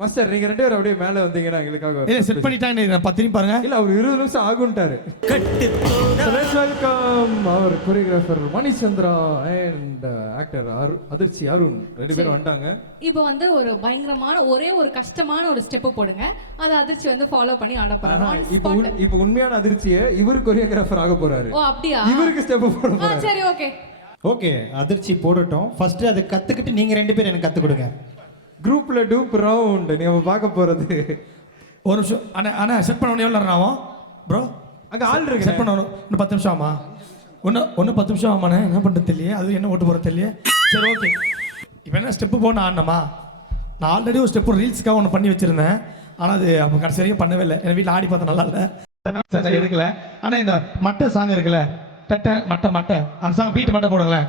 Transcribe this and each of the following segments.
Master நீங்க ரெண்டு பேரும் அப்படியே மேல வந்தீங்கன்னா எங்களுக்காக இல்ல செட் பண்ணிட்டாங்க, நீங்க 10 நிமிஷம் பாருங்க. இல்ல அவர் 20 நிமிஷம் ஆகும்ட்டாரு. வெல்கம் அவர் choreographer Manichandra and actor Athirchi Arun ரெண்டு பேரும் வந்துட்டாங்க. இப்போ வந்து ஒரு பயங்கரமான ஒரே ஒரு கஷ்டமான ஒரு ஸ்டெப் போடுங்க, அதை அதிர்ச்சி வந்து ஃபாலோ பண்ணி ஆட போறாரு. இப்போ உண்மையான அதிர்ச்சியை இவர் கோரியோகிராஃபர் ஆக போறாரு. ஓ அப்படியா? இவருக்கு ஸ்டெப் போட போறாரு. சரி ஓகே ஓகே, அதிர்ச்சி போடட்டும். ஃபர்ஸ்ட் அதை கத்துக்கிட்டு நீங்க ரெண்டு பேரும் எனக்கு கத்து கொடுங்க. குரூப்ல டூப் ரவுண்ட் நீங்க பார்க்க போறது. ஒரு நிமிஷம் அண்ணா செட் பண்ண எவ்வளோ நேரம் ஆகும் ப்ரோ? அங்கே ஆள் இருக்கு, செட் பண்ணணும். இன்னும் 10 நிமிஷம் ஆமா? ஒன்று 10 நிமிஷம் ஆமாண்ணே, என்ன பண்ணுறது தெரியல, அது என்ன ஓட்டு போகிறது தெரியல. சரி ஓகே, இப்போ என்ன ஸ்டெப்பு போன ஆடணுமா? நான் ஆல்ரெடி ஒரு ஸ்டெப்பு ரீல்ஸ்க்காக ஒன்று பண்ணி வச்சுருந்தேன், ஆனால் அது அப்போ கடைசி வரைக்கும் பண்ணவே இல்லை. என் வீட்டில் ஆடி பார்த்தா நல்லா இல்லை, சரி எடுக்கல. ஆனால் இந்த மட்டை சாங் இருக்குல்ல, தட்டை மட்டை அந்த சாங் பீட்டு மட்டும் போடுங்களேன்.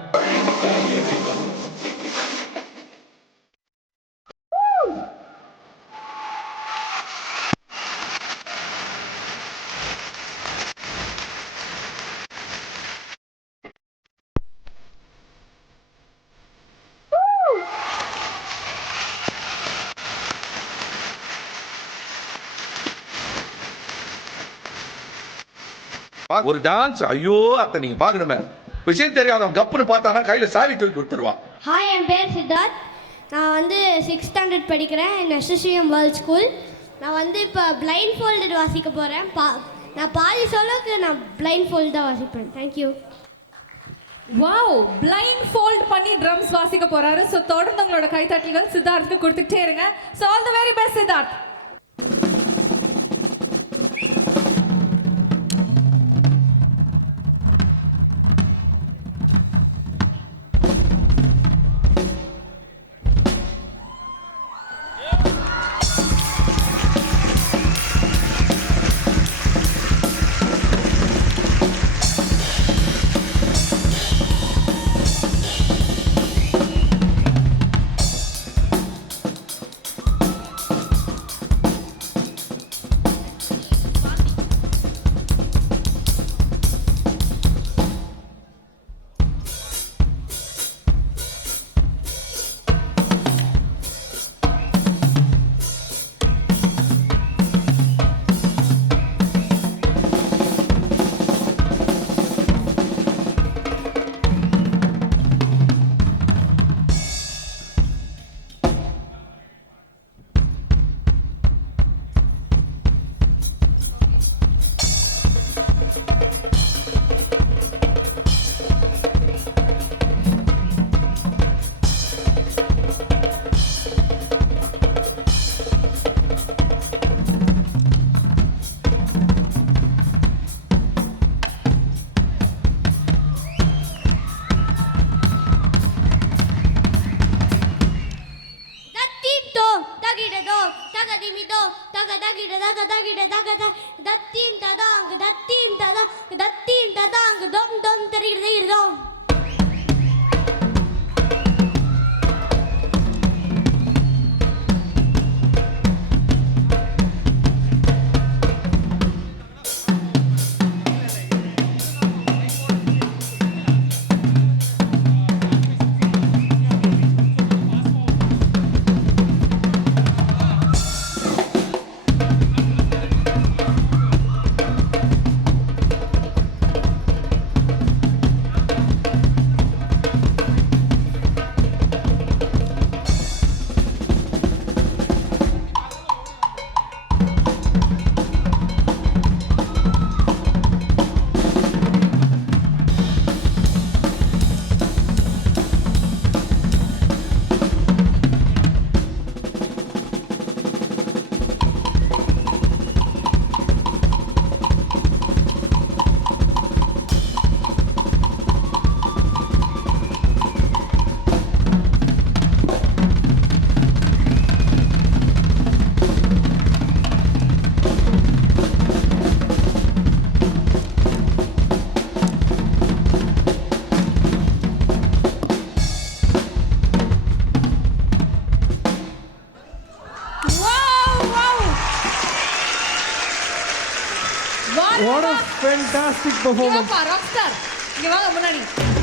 ஒரு டான்ஸ் ஐயோ அத்தை நீங்க பாக்கணுமே. விஷயம் தெரியாதவன் கப்புன்னு பார்த்தானா கையில சாவி தூக்கி கொடுத்துருவான். ஹாய், என் பேர் சித்தார்த். நான் வந்து 6th ஸ்டாண்டர்ட் படிக்கிறேன் எஸ்எஸ்விஎம் வேர்ல்ட் ஸ்கூல். நான் வந்து இப்போ பிளைண்ட் ஃபோல்டட் வாசிக்க போகிறேன். நான் பாதி சொல்லுக்கு நான் பிளைண்ட் ஃபோல்ட் தான் வாசிப்பேன். தேங்க்யூ. வாவ், பிளைண்ட் ஃபோல்ட் பண்ணி ட்ரம்ஸ் வாசிக்க போறாரு. ஸோ தொடர்ந்து உங்களோட கைத்தட்டல்கள் சித்தார்த்துக்கு கொடுத்துக்கிட்டே இருங்க. So all the very best Siddharth. What a fantastic performance. Rockstar. இங்க வாங்க முன்னாடி.